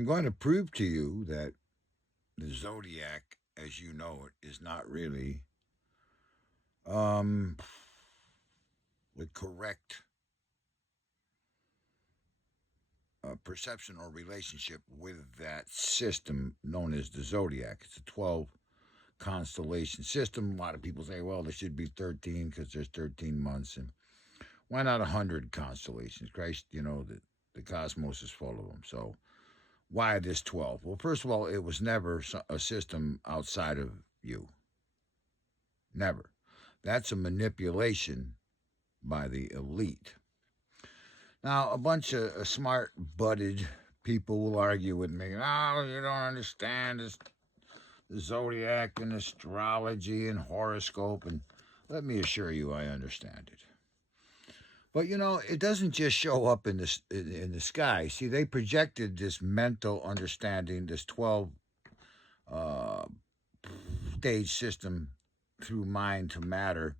I'm going to prove to you that the Zodiac, as you know it, is not really um, the correct perception or relationship with that system known as the Zodiac. It's a 12 constellation system. A lot of people say, well, there should be 13 because there's 13 months. And why not 100 constellations? Christ, the cosmos is full of them. So why this 12? Well, first of all, it was never a system outside of you. Never. That's a manipulation by the elite. Now, a bunch of smart, budded people will argue with me. Oh, you don't understand this, the zodiac and astrology and horoscope. And let me assure you, I understand it. But it doesn't just show up in the sky. See, they projected this mental understanding, this 12 uh, stage system through mind to matter.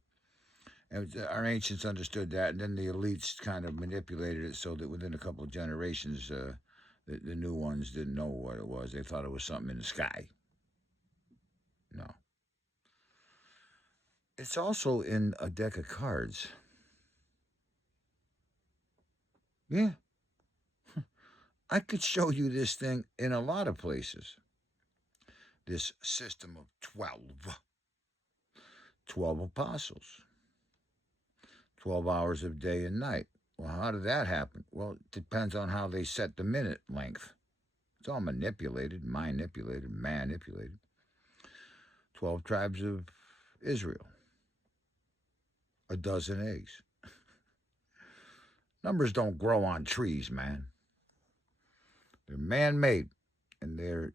And our ancients understood that, and then the elites kind of manipulated it so that within a couple of generations, the new ones didn't know what it was. They thought it was something in the sky. No. It's also in a deck of cards. Yeah. I could show you this thing in a lot of places. This system of 12. 12 apostles. 12 hours of day and night. Well, how did that happen? Well, it depends on how they set the minute length. It's all manipulated, manipulated. 12 tribes of Israel. A dozen eggs. Numbers don't grow on trees, man. They're man-made, and they're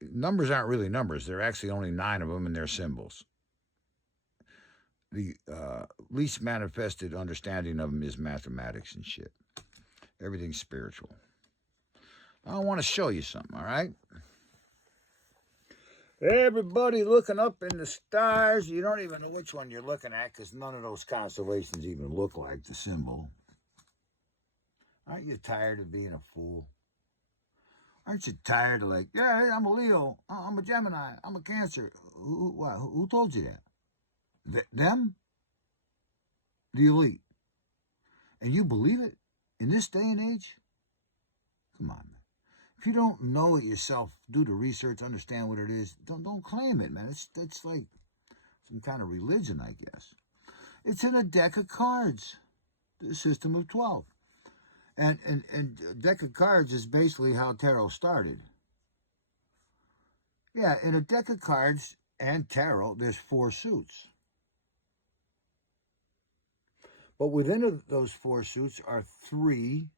numbers aren't really numbers. There are actually only 9 of them, and they're symbols. The least manifested understanding of them is mathematics and shit. Everything's spiritual. I want to show you something, all right? Everybody looking up in the stars. You don't even know which one you're looking at because none of those constellations even look like the symbol. Aren't you tired of being a fool? Aren't you tired of yeah, I'm a Leo, I'm a Gemini, I'm a Cancer. Who told you that? Them? The elite. And you believe it? In this day and age? Come on, man. If you don't know it yourself, do the research, understand what it is, don't claim it, man. It's like some kind of religion, I guess. It's in a deck of cards. The system of 12. And a deck of cards is basically how tarot started. Yeah, in a deck of cards and tarot, there's 4 suits. But within those 4 suits are 3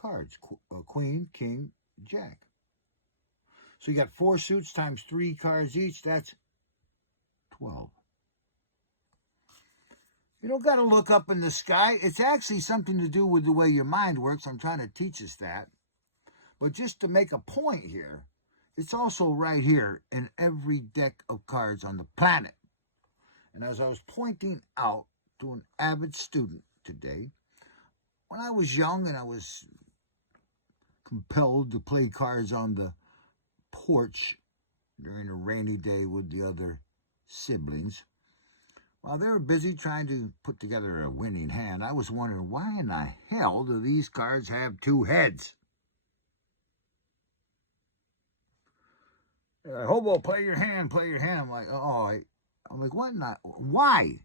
cards. Queen, King, Jack. So you got 4 suits times 3 cards each. That's 12. You don't got to look up in the sky. It's actually something to do with the way your mind works. I'm trying to teach us that. But just to make a point here, it's also right here in every deck of cards on the planet. And as I was pointing out to an avid student today, when I was young and I was compelled to play cards on the porch during a rainy day with the other siblings, while they were busy trying to put together a winning hand, I was wondering, why in the hell do these cards have 2 heads? Like, Hobo, play your hand. I'm like, I'm like, what not? Why?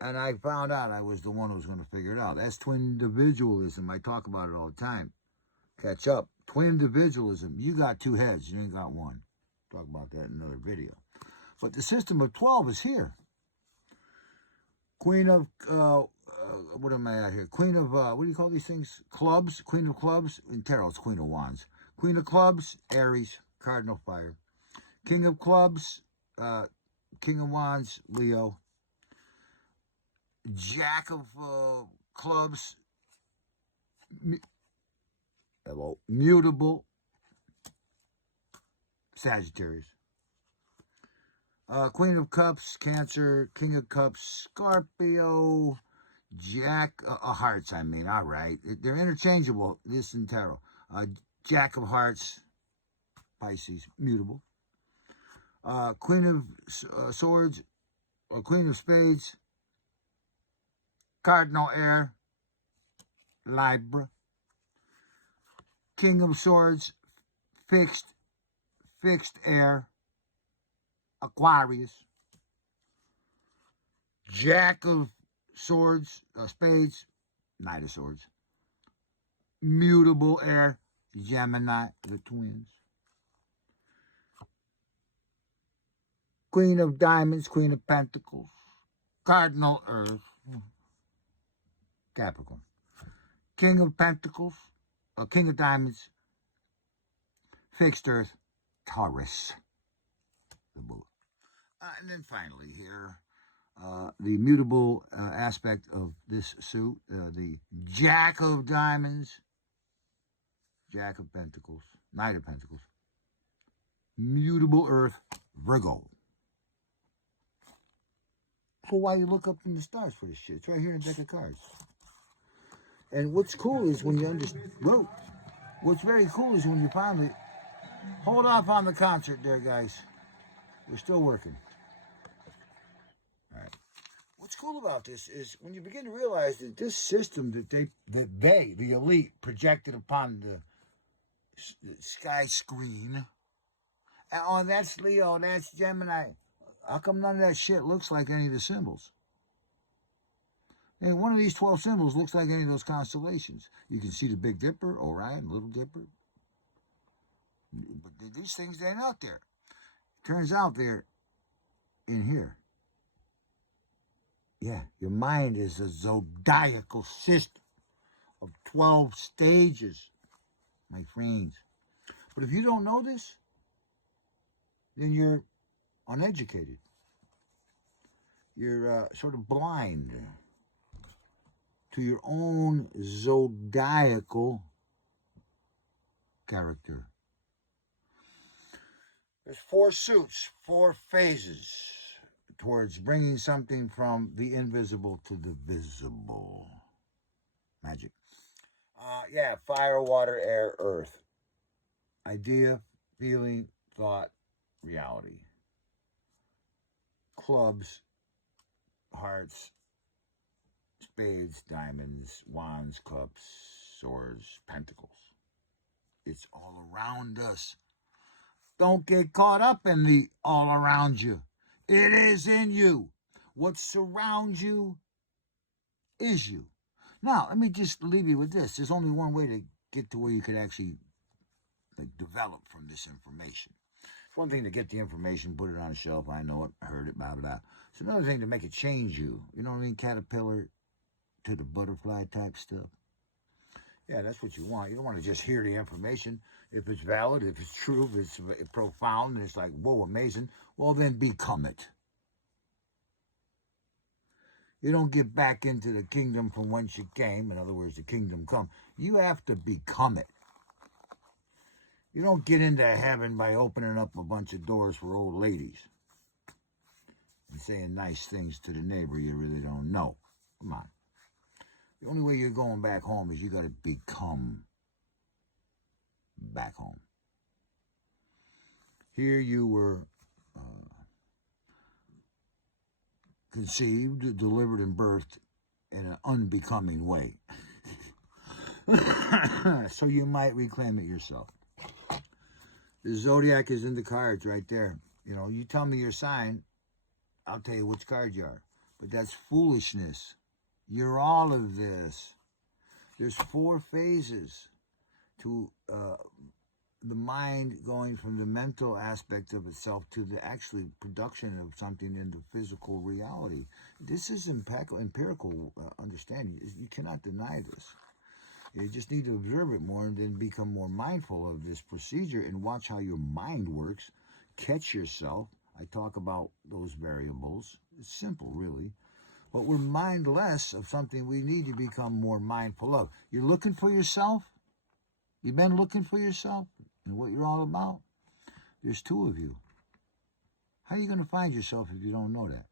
And I found out I was the one who was going to figure it out. That's twin individualism. I talk about it all the time. Catch up. Twin individualism. You got 2 heads. You ain't got one. Talk about that in another video. But the system of 12 is here. Queen of, what am I at here? Queen of, what do you call these things? Clubs. Queen of clubs. In tarot, it's Queen of wands. Queen of clubs, Aries, cardinal fire. King of clubs, King of wands, Leo. Jack of clubs, mutable, Sagittarius. Queen of cups, Cancer. King of cups, Scorpio. Jack of Hearts, I mean, all right. They're interchangeable, this and tarot. Jack of Hearts, Pisces, mutable. Queen of Swords, or Queen of Spades, Cardinal Air, Libra. King of Swords, fixed air, Aquarius. Jack of Swords, Spades, Knight of Swords. Mutable air, Gemini, the twins. Queen of Diamonds, Queen of Pentacles, Cardinal Earth, Capricorn. King of Pentacles, King of Diamonds, fixed Earth, Taurus, the bull. And then finally here, the mutable aspect of this suit, the Jack of Diamonds, Jack of Pentacles, Knight of Pentacles, mutable Earth, Virgo. So why you look up in the stars for this shit? It's right here in the deck of cards. And what's cool is when you understand. Whoa. What's very cool is when you finally hold off on the concert, there, guys. We're still working. All right. What's cool about this is when you begin to realize that this system that they, the elite, projected upon the sky screen. And, oh, that's Leo. That's Gemini. How come none of that shit looks like any of the symbols? And one of these 12 symbols looks like any of those constellations. You can see the Big Dipper, Orion, Little Dipper. But these things, they're not there. Turns out they're in here. Yeah, your mind is a zodiacal system of 12 stages, my friends. But if you don't know this, then you're uneducated. You're sort of blind to your own zodiacal character. There's 4 suits, 4 phases towards bringing something from the invisible to the visible. Magic. Yeah, fire, water, air, earth. Idea, feeling, thought, reality. Clubs, hearts, spades, diamonds, wands, cups, swords, pentacles. It's all around us. Don't get caught up in the all around you. It is in you. What surrounds you is you. Now, let me just leave you with this. There's only one way to get to where you could actually develop from this information. It's one thing to get the information, put it on a shelf. I know it, I heard it, blah, blah, blah. It's another thing to make it change you. You know what I mean? Caterpillar to the butterfly type stuff. Yeah, that's what you want. You don't want to just hear the information. If it's valid, if it's true, if it's profound, and it's like, whoa, amazing, well, then become it. You don't get back into the kingdom from whence you came. In other words, the kingdom come. You have to become it. You don't get into heaven by opening up a bunch of doors for old ladies and saying nice things to the neighbor you really don't know. Come on. The only way you're going back home is you got to become back home. Here you were conceived, delivered, and birthed in an unbecoming way. So you might reclaim it yourself. The Zodiac is in the cards right there. You know, you tell me your sign, I'll tell you which card you are. But that's foolishness. You're all of this. There's 4 phases to the mind going from the mental aspect of itself to the actually production of something into physical reality. This is empirical understanding. You cannot deny this. You just need to observe it more and then become more mindful of this procedure and watch how your mind works. Catch yourself. I talk about those variables. It's simple, really. But we're mindless of something we need to become more mindful of. You're looking for yourself? You've been looking for yourself and what you're all about? There's 2 of you. How are you going to find yourself if you don't know that?